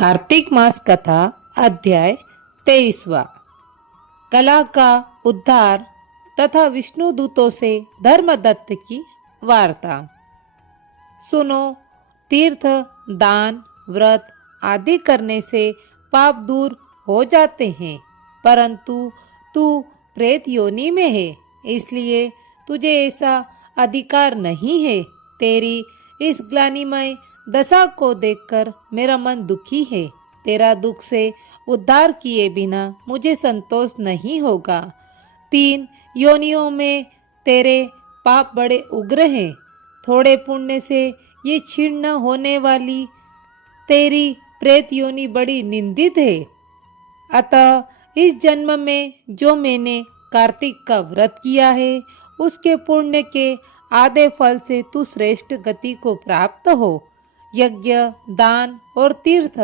कार्तिक मास कथा अध्याय 23वां। कला का उद्धार तथा विष्णु दूतों से धर्मदत्त की वार्ता। सुनो, तीर्थ, दान, व्रत आदि करने से पाप दूर हो जाते हैं, परंतु तू प्रेत योनि में है, इसलिए तुझे ऐसा अधिकार नहीं है। तेरी इस ग्लानिमय दशा को देखकर मेरा मन दुखी है। तेरा दुख से उद्धार किए बिना मुझे संतोष नहीं होगा। 3 योनियों में तेरे पाप बड़े उग्र हैं। थोड़े पुण्य से ये छीर्ण होने वाली तेरी प्रेत योनि बड़ी निंदित है। अतः इस जन्म में जो मैंने कार्तिक का व्रत किया है, उसके पुण्य के आधे फल से तू श्रेष्ठ गति को प्राप्त हो। यज्ञ, दान और तीर्थ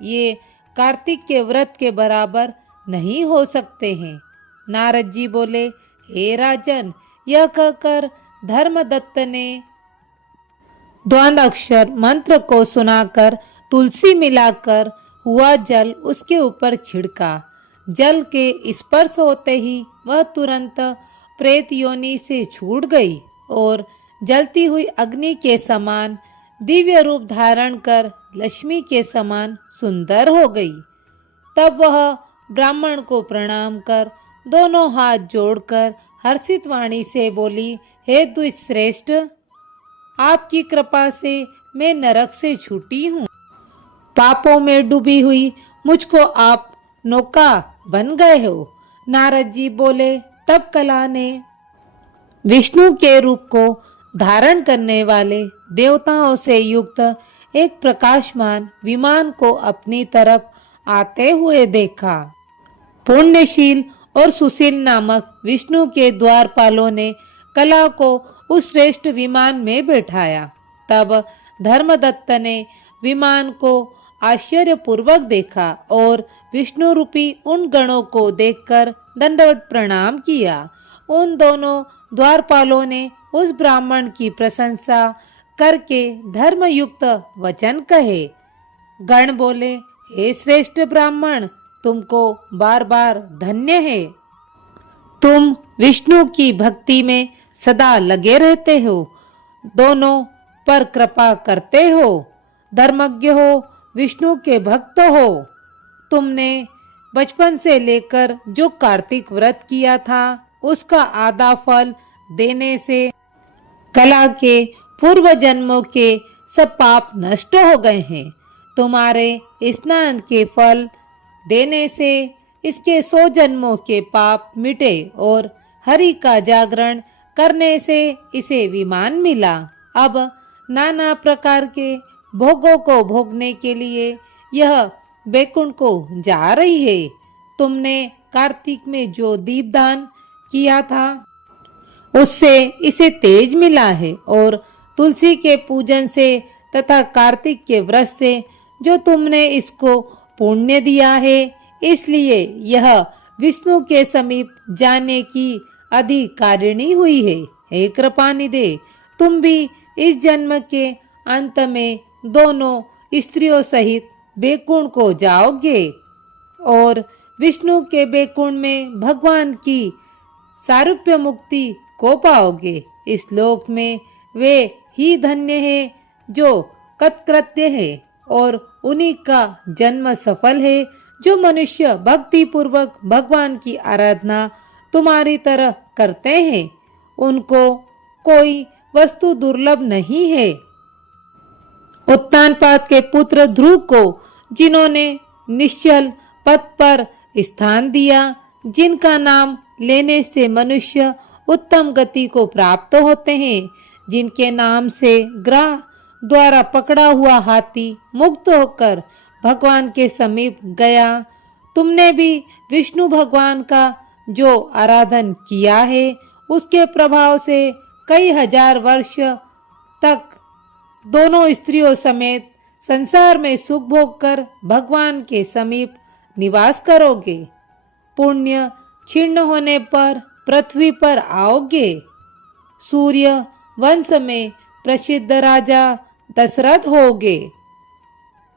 ये कार्तिक के व्रत के बराबर नहीं हो सकते हैं। नारद जी बोले, हे राजन, यह कहकर धर्मदत्त ने द्वंद्वाक्षर मंत्र को सुनाकर तुलसी मिलाकर हुआ जल उसके ऊपर छिड़का। जल के स्पर्श होते ही वह तुरंत प्रेत योनि से छूट गई और जलती हुई अग्नि के समान दिव्य रूप धारण कर लक्ष्मी के समान सुंदर हो गई। तब वह ब्राह्मण को प्रणाम कर दोनों हाथ जोड़कर हर्षित वाणी से बोली, हे द्विश्रेष्ठ, आपकी कृपा से मैं नरक से छूटी हूँ। पापों में डूबी हुई मुझको आप नौका बन गए हो। नारद जी बोले, तब कला ने विष्णु के रूप को धारण करने वाले देवताओं से युक्त एक प्रकाशमान विमान को अपनी तरफ आते हुए देखा। पुण्यशील और सुशील नामक विष्णु के द्वारपालों ने कला को उस श्रेष्ठ विमान में बैठाया। तब धर्मदत्त ने विमान को आश्चर्यपूर्वक देखा और विष्णु रूपी उन गणों को देखकर दंडवत प्रणाम किया। उन दोनों द्वारपालों ने उस ब्राह्मण की प्रशंसा करके धर्मयुक्त वचन कहे। गण बोले, हे श्रेष्ठ ब्राह्मण, तुमको बार बार धन्य है। तुम विष्णु की भक्ति में सदा लगे रहते हो, दोनों पर कृपा करते हो, धर्मज्ञ हो, विष्णु के भक्त हो। तुमने बचपन से लेकर जो कार्तिक व्रत किया था, उसका आधा फल देने से कला के पूर्व जन्मों के सब पाप नष्ट हो गए हैं। तुम्हारे स्नान के फल देने से इसके 100 जन्मों के पाप मिटे और हरि का जागरण करने से इसे विमान मिला। अब नाना प्रकार के भोगों को भोगने के लिए यह बैकुंठ को जा रही है। तुमने कार्तिक में जो दीपदान किया था, उससे इसे तेज मिला है और तुलसी के पूजन से तथा कार्तिक के व्रत से जो तुमने इसको पुण्य दिया है, इसलिए यह विष्णु के समीप जाने की अधिकारिणी हुई है। हे कृपानिधे, तुम भी इस जन्म के अंत में दोनों स्त्रियों सहित बैकुंठ को जाओगे और विष्णु के बैकुंठ में भगवान की सारूप्य मुक्ति को पाओगे। इस लोक में वे ही धन्य है जो कृतकृत्य है और उन्हीं का जन्म सफल है जो मनुष्य भक्ति पूर्वक भगवान की आराधना तुम्हारी तरह करते हैं। उनको कोई वस्तु दुर्लभ नहीं है। उत्तानपाद के पुत्र ध्रुव को जिन्होंने निश्चल पथ पर स्थान दिया, जिनका नाम लेने से मनुष्य उत्तम गति को प्राप्त होते हैं, जिनके नाम से ग्रह द्वारा पकड़ा हुआ हाथी मुक्त होकर भगवान के समीप गया, तुमने भी विष्णु भगवान का जो आराधन किया है, उसके प्रभाव से कई हजार वर्ष तक दोनों स्त्रियों समेत संसार में सुख भोग कर भगवान के समीप निवास करोगे। पुण्य क्षीण होने पर पृथ्वी पर आओगे। सूर्य वंश में प्रसिद्ध राजा दशरथ होगे।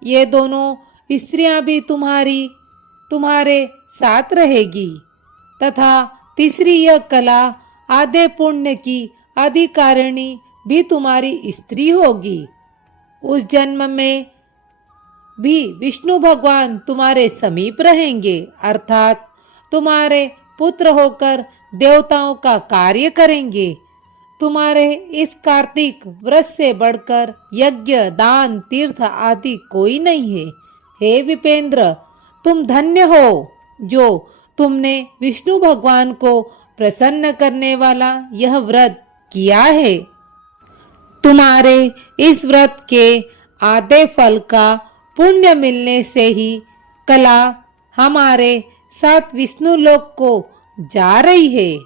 ये दोनों स्त्रियां भी तुम्हारे साथ रहेगी तथा तीसरी यह कला आधे पुण्य की अधिकारिणी भी तुम्हारी स्त्री होगी। उस जन्म में भी विष्णु भगवान तुम्हारे समीप रहेंगे, अर्थात तुम्हारे पुत्र होकर देवताओं का कार्य करेंगे। तुम्हारे इस कार्तिक व्रत से बढ़कर यज्ञ दान तीर्थ आदि कोई नहीं है। हे विपेंद्र, तुम धन्य हो जो तुमने विष्णु भगवान को प्रसन्न करने वाला यह व्रत किया है। तुम्हारे इस व्रत के आधे फल का पुण्य मिलने से ही कला हमारे साथ विष्णु लोक को जा रही है।